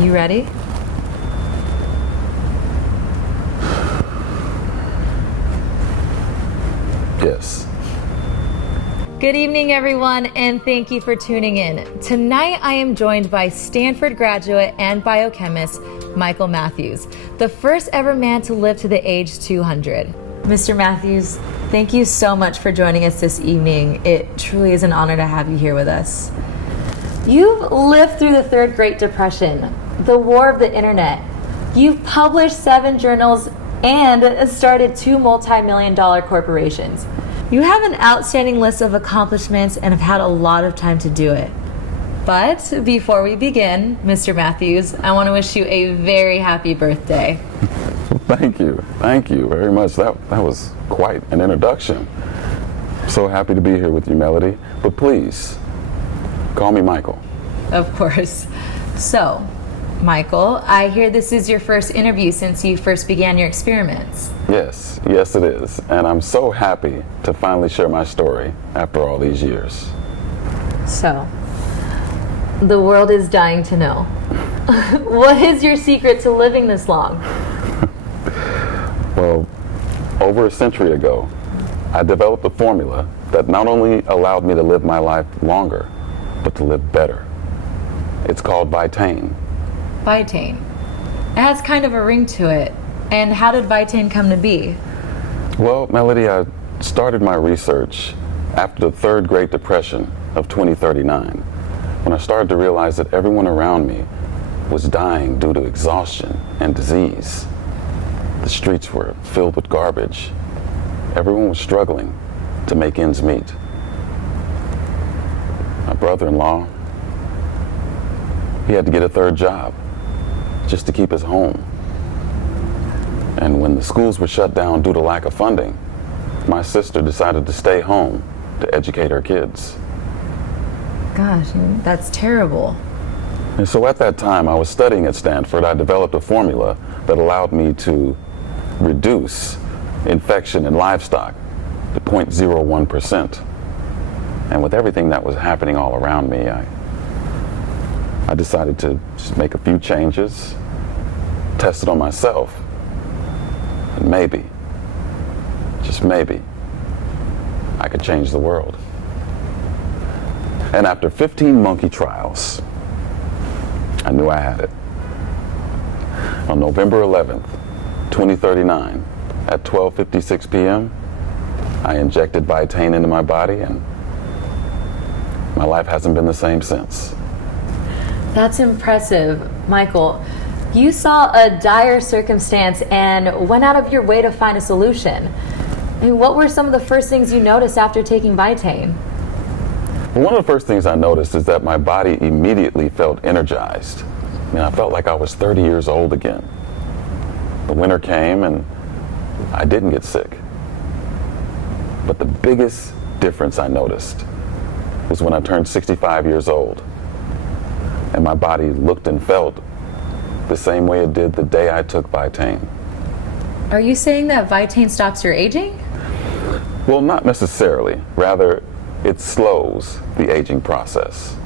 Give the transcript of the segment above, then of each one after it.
You ready? Yes. Good evening, everyone, and thank you for tuning in. Tonight, I am joined by Stanford graduate and biochemist Michael Matthews, the first ever man to live to the age 200. Mr. Matthews, thank you so much for joining us this evening. It truly is an honor to have you here with us. You've lived through the Third Great Depression, the war of the internet. You've published 7 journals and started 2 multi-million-dollar corporations. You have an outstanding list of accomplishments and have had a lot of time to do it. But before we begin, Mr. Matthews, I want to wish you a very happy birthday. Thank you. Thank you very much. That was quite an introduction. So happy to be here with you, Melody. But please, call me Michael. Of course. So, Michael, I hear this is your first interview since you first began your experiments. Yes it is. And I'm so happy to finally share my story after all these years. So, the world is dying to know. What is your secret to living this long? Well, over a century ago, I developed a formula that not only allowed me to live my life longer, but to live better. It's called Vitain. Vitain. It has kind of a ring to it. And how did Vitain come to be? Well, Melody, I started my research after the Third Great Depression of 2039, when I started to realize that everyone around me was dying due to exhaustion and disease. The streets were filled with garbage. Everyone was struggling to make ends meet. My brother-in-law, he had to get a 3rd job just to keep his home. And when the schools were shut down due to lack of funding, my sister decided to stay home to educate her kids. Gosh, that's terrible. And so at that time, I was studying at Stanford. I developed a formula that allowed me to reduce infection in livestock to 0.01%. And with everything that was happening all around me, I decided to just make a few changes, test it on myself, and maybe, just maybe, I could change the world. And after 15 monkey trials, I knew I had it. On November 11th, 2039, at 12:56 p.m., I injected Vitain into my body, and my life hasn't been the same since. That's impressive. Michael, you saw a dire circumstance and went out of your way to find a solution. I mean, what were some of the first things you noticed after taking Vitain? Well, one of the first things I noticed is that my body immediately felt energized. I felt like I was 30 years old again. The winter came and I didn't get sick. But the biggest difference I noticed was when I turned 65 years old and my body looked and felt the same way it did the day I took Vitain. Are you saying that Vitain stops your aging? Well, not necessarily. Rather, it slows the aging process.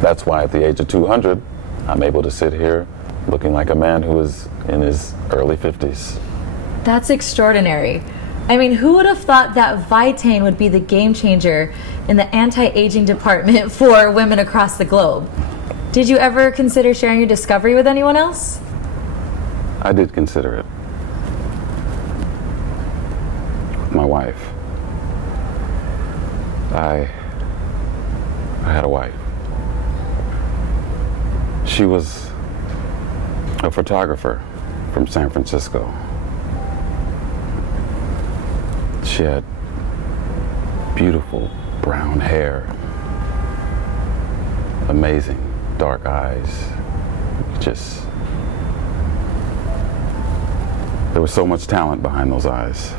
That's why at the age of 200, I'm able to sit here looking like a man who is in his early 50s. That's extraordinary. I mean, who would have thought that Vitain would be the game changer in the anti-aging department for women across the globe? Did you ever consider sharing your discovery with anyone else? I did consider it. With my wife. I had a wife. She was a photographer from San Francisco. She had beautiful brown hair, amazing dark eyes. There was so much talent behind those eyes.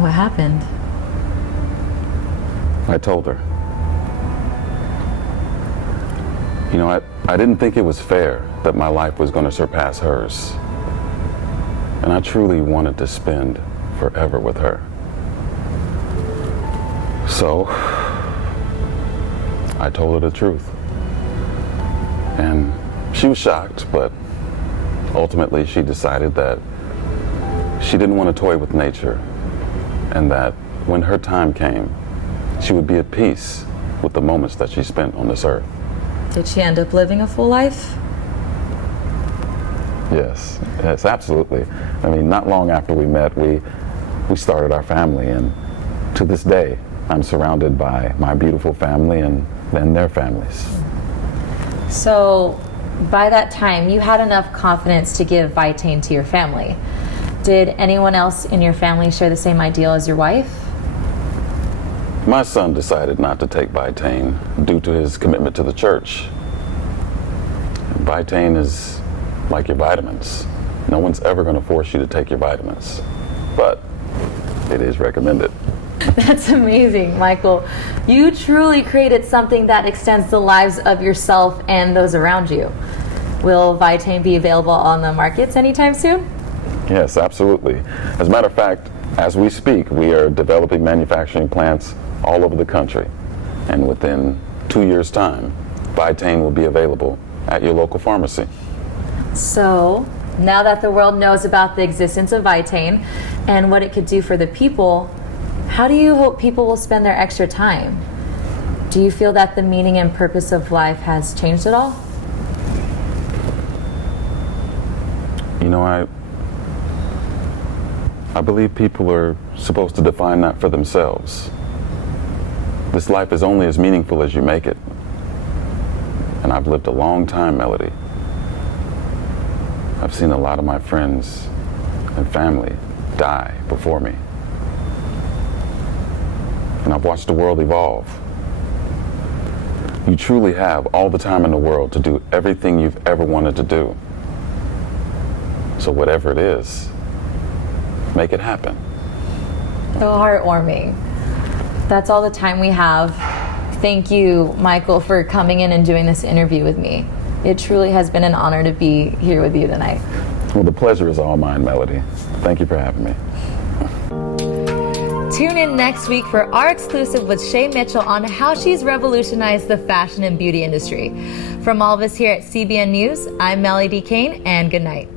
What happened? I told her. I didn't think it was fair that my life was going to surpass hers. And I truly wanted to spend forever with her. So, I told her the truth. And she was shocked, but ultimately she decided that she didn't want to toy with nature, and that when her time came, she would be at peace with the moments that she spent on this earth. Did she end up living a full life? Yes, absolutely. I mean, not long after we met, we started our family, and to this day, I'm surrounded by my beautiful family and their families. So, by that time, you had enough confidence to give Vitain to your family. Did anyone else in your family share the same ideal as your wife? My son decided not to take Vitain due to his commitment to the church. Vitain is like your vitamins. No one's ever going to force you to take your vitamins, but it is recommended. That's amazing, Michael. You truly created something that extends the lives of yourself and those around you. Will Vitain be available on the markets anytime soon? Yes, absolutely. As a matter of fact, as we speak, we are developing manufacturing plants all over the country. And within 2 years' time, Vitain will be available at your local pharmacy. So, now that the world knows about the existence of Vitain and what it could do for the people, how do you hope people will spend their extra time? Do you feel that the meaning and purpose of life has changed at all? You know, I believe people are supposed to define that for themselves. This life is only as meaningful as you make it. And I've lived a long time, Melody. I've seen a lot of my friends and family die before me. And I've watched the world evolve. You truly have all the time in the world to do everything you've ever wanted to do. So whatever it is, make it happen. So heartwarming. That's all the time we have. Thank you, Michael, for coming in and doing this interview with me. It truly has been an honor to be here with you tonight. Well, the pleasure is all mine, Melody. Thank you for having me. Tune in next week for our exclusive with Shay Mitchell on how she's revolutionized the fashion and beauty industry. From all of us here at CBN News, I'm Melody Kane, and good night.